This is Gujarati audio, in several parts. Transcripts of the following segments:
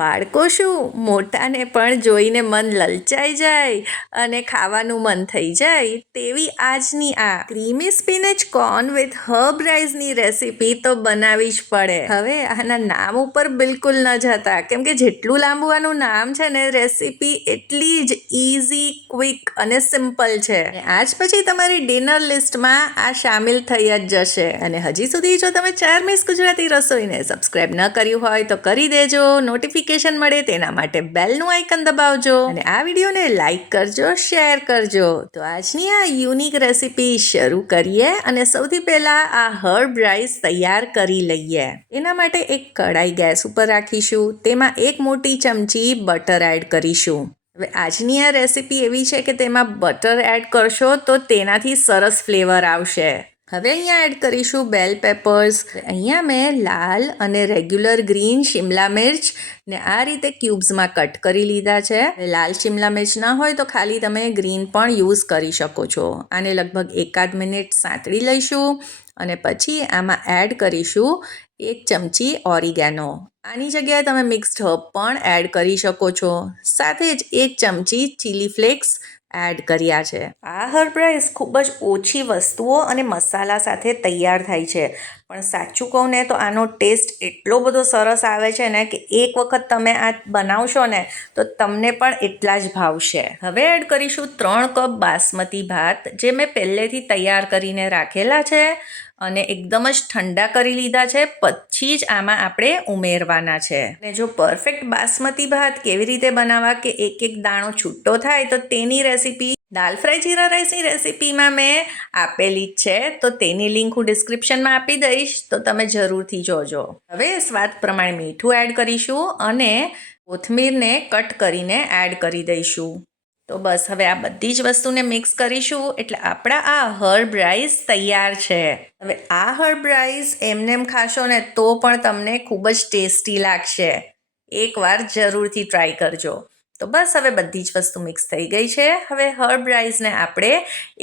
બાળકો શું મોટાને પણ જોઈને મન લલચાઈ જાય અને ખાવાનું મન થઈ જાય તેવી આજની આ creamy spinach corn with herb રાઈસની રેસીપી તો બનાવવી જ પડે. હવે આના નામ ઉપર બિલકુલ ન જતા, કેમ કે જેટલું લાંબુ આનું નામ છે ને, રેસીપી એટલી જ ઇઝી, ક્વિક અને સિમ્પલ છે. આજ પછી તમારી ડિનર લિસ્ટમાં આ શામિલ થઈ જ જશે. અને હજી સુધી જો તમે 4 મિસ ગુજરાતી રસોઈને સબસ્ક્રાઇબ ન કર્યું હોય તો કરી દેજો. નોટિફિકેશન મળે તેના માટે બેલનું આઇકન દબાવજો અને આ વિડીયોને લાઈક કરજો, શેર કરજો. તો આજની આ યુનિક રેસીપી શરૂ કરીએ અને સૌથી પહેલાં આ હર્બ રાઈસ તૈયાર કરી લઈએ. એના માટે એક કઢાઈ ગેસ ઉપર રાખીશું. તેમાં 1 મોટી ચમચી બટર એડ કરીશું. હવે આજની આ રેસીપી એવી છે કે તેમાં બટર એડ કરશો તો તેનાથી સરસ ફ્લેવર આવશે. હવે અહીંયા એડ કરીશું બેલ પેપર્સ. અહીંયા મેં લાલ અને રેગ્યુલર ગ્રીન શિમલા મિર્ચ ને આ રીતે ક્યુબ્સમાં કટ કરી લીધા છે. લાલ શિમલા મિર્ચ ના હોય તો ખાલી તમે ગ્રીન પણ યુઝ કરી શકો છો. આને લગભગ 1 મિનિટ સાંતળી લઈશું અને પછી આમાં એડ કરીશું 1 ચમચી ઓરિગેનો. આની જગ્યાએ તમે મિક્સ્ડ હર્બ પણ એડ કરી શકો છો. સાથે જ 1 ચમચી ચીલી ફ્લેક્સ એડ કર્યા છે. આ હર્બ રાઈસ ખૂબ જ ઓછી વસ્તુઓ અને મસાલા સાથે તૈયાર થાય છે, પણ સાચું કહું ને તો આનો ટેસ્ટ એટલો બધો સરસ આવે છે ને કે એક વખત તમે આ બનાવશો ને તો તમને પણ એટલા જ ભાવશે. હવે એડ કરીશું 3 કપ બાસમતી ભાત, જે મેં પહેલેથી તૈયાર કરીને રાખેલા છે અને એકદમ જ ઠંડા કરી લીધા છે. પછી જ આમાં આપણે ઉમેરવાના છે. અને જો પરફેક્ટ બાસમતી ભાત કેવી રીતે બનાવવા કે એક દાણો છૂટો થાય તો તેની રેસીપી દાલ ફ્રાય જીરા રાઈસની રેસીપીમાં મેં આપેલી જ છે, તો તેની લિંક હું ડિસ્ક્રિપ્શનમાં આપી દઈશ, તો તમે જરૂરથી જોજો. હવે સ્વાદ પ્રમાણે મીઠું એડ કરીશું અને કોથમીરને કટ કરીને એડ કરી દઈશું. તો બસ હવે આ બધી જ વસ્તુને મિક્સ કરીશું એટલે આપણા આ હર્બ રાઈસ તૈયાર છે. હવે આ હર્બ રાઈસ એમનેમ ખાશો ને તો પણ તમને ખૂબ જ ટેસ્ટી લાગશે. એકવાર જરૂરથી ટ્રાય કરજો. તો બસ હવે બધી જ વસ્તુ મિક્સ થઈ ગઈ છે. હવે હર્બ રાઈસને આપણે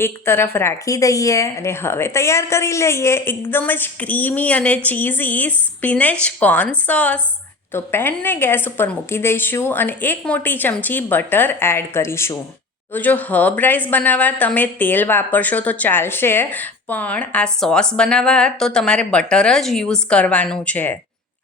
એક તરફ રાખી દઈએ અને હવે તૈયાર કરી લઈએ એકદમ જ ક્રીમી અને ચીઝી સ્પિનેચ કોર્ન સોસ. તો પેનને ગેસ ઉપર મૂકી દઈશું અને 1 મોટી ચમચી બટર એડ કરીશું. તો જો હર્બ રાઈસ બનાવવા તમે તેલ વાપરશો તો ચાલશે, પણ આ સોસ બનાવવા તો તમારે બટર જ યુઝ કરવાનું છે.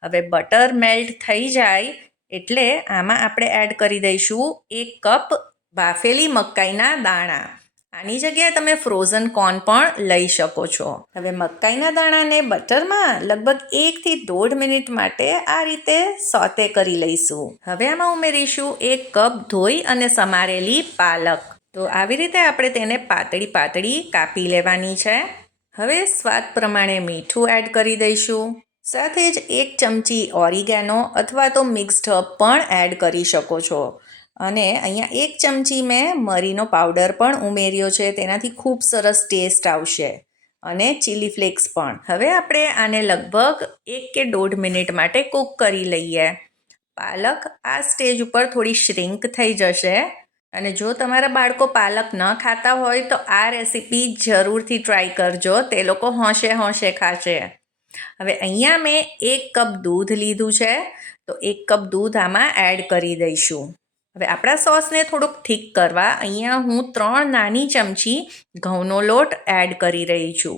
હવે બટર મેલ્ટ થઈ જાય એટલે આમાં આપણે એડ કરી દઈશું 1 કપ બાફેલી મકાઈના દાણા. આની જગ્યાએ તમે ફ્રોઝન કોર્ન પણ લઈ શકો છો. હવે મકાઈના દાણાને બટરમાં લગભગ 1 થી 1.5 મિનિટ માટે આ રીતે સોતે કરી લઈશું. હવે આમાં ઉમેરીશું 1 કપ ધોઈ અને સમારેલી પાલક. તો આવી રીતે આપણે તેને પાતળી પાતળી કાપી લેવાની છે. હવે સ્વાદ પ્રમાણે મીઠું એડ કરી દઈશું. સાથે જ 1 ચમચી ઓરિગેનો અથવા તો મિક્સ્ડ હર્બ પણ એડ કરી શકો છો. અને અહીંયા 1 ચમચી મેં મરીનો પાવડર પણ ઉમેર્યો છે, તેનાથી ખૂબ સરસ ટેસ્ટ આવશે. અને ચીલી ફ્લેક્સ પણ. હવે આપણે આને લગભગ 1 કે 1.5 મિનિટ માટે કૂક કરી લઈએ. પાલક આ સ્ટેજ ઉપર થોડી શ્રિંક થઈ જશે. અને જો તમારા બાળકો પાલક ન ખાતા હોય તો આ રેસીપી જરૂરથી ટ્રાય કરજો, તે લોકો હોંશે હોંશે ખાશે. હવે અહીંયા મેં 1 કપ દૂધ લીધું છે, તો 1 કપ દૂધ આમાં એડ કરી દઈશું. હવે આપણા સોસને થોડુંક થીક કરવા અહીંયા હું 3 નાની ચમચી ઘઉંનો લોટ એડ કરી રહી છું.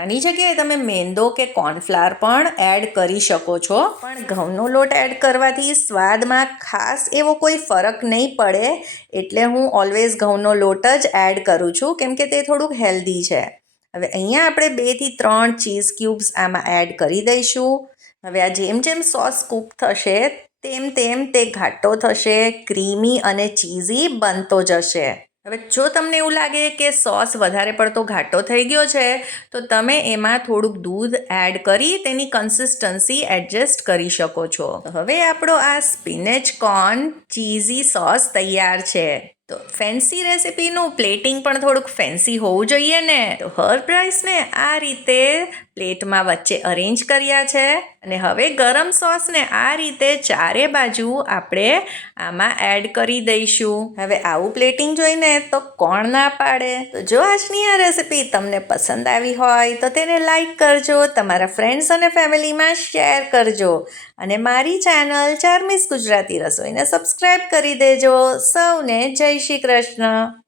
આની જગ્યાએ તમે મેંદો કે કોર્નફ્લાવર પણ એડ કરી શકો છો, પણ ઘઉંનો લોટ એડ કરવાથી સ્વાદમાં ખાસ એવો કોઈ ફરક નહીં પડે, એટલે હું ઓલવેઝ ઘઉંનો લોટ જ એડ કરું છું, કેમ કે તે થોડુંક હેલ્ધી છે. હવે અહીંયા આપણે 2 થી 3 ચીઝ ક્યુબ્સ આમાં એડ કરી દઈશું. હવે આ જેમ જેમ સોસ કૂક થશે તેમ તેમ તે ઘાટો થશે, ક્રીમી અને ચીઝી બનતો જશે. હવે જો તમને એવું લાગે કે સોસ વધારે પડતો ઘાટો થઈ ગયો છે તો તમે એમાં થોડુંક દૂધ એડ કરી તેની કન્સિસ્ટન્સી એડજસ્ટ કરી શકો છો. હવે આપણો આ સ્પિનેચ કોર્ન ચીઝી સોસ તૈયાર છે. તો ફેન્સી રેસિપીનું પ્લેટિંગ પણ થોડુંક ફેન્સી હોવું જોઈએ ને, તો હર્બ રાઈસને આ રીતે પ્લેટમાં વચ્ચે અરેન્જ કર્યા છે અને હવે ગરમ સોસને આ રીતે ચારે બાજુ આપણે આમાં એડ કરી દઈશું. હવે આવું પ્લેટિંગ જોઈને તો કોણ ના પાડે. તો જો આજની આ રેસિપી તમને પસંદ આવી હોય તો તેને લાઈક કરજો, તમારા ફ્રેન્ડ્સ અને ફેમિલીમાં શેર કરજો અને મારી ચેનલ ચાર્મિસ ગુજરાતી રસોઈને સબસ્ક્રાઈબ કરી દેજો. સૌને જય શ્રી કૃષ્ણ.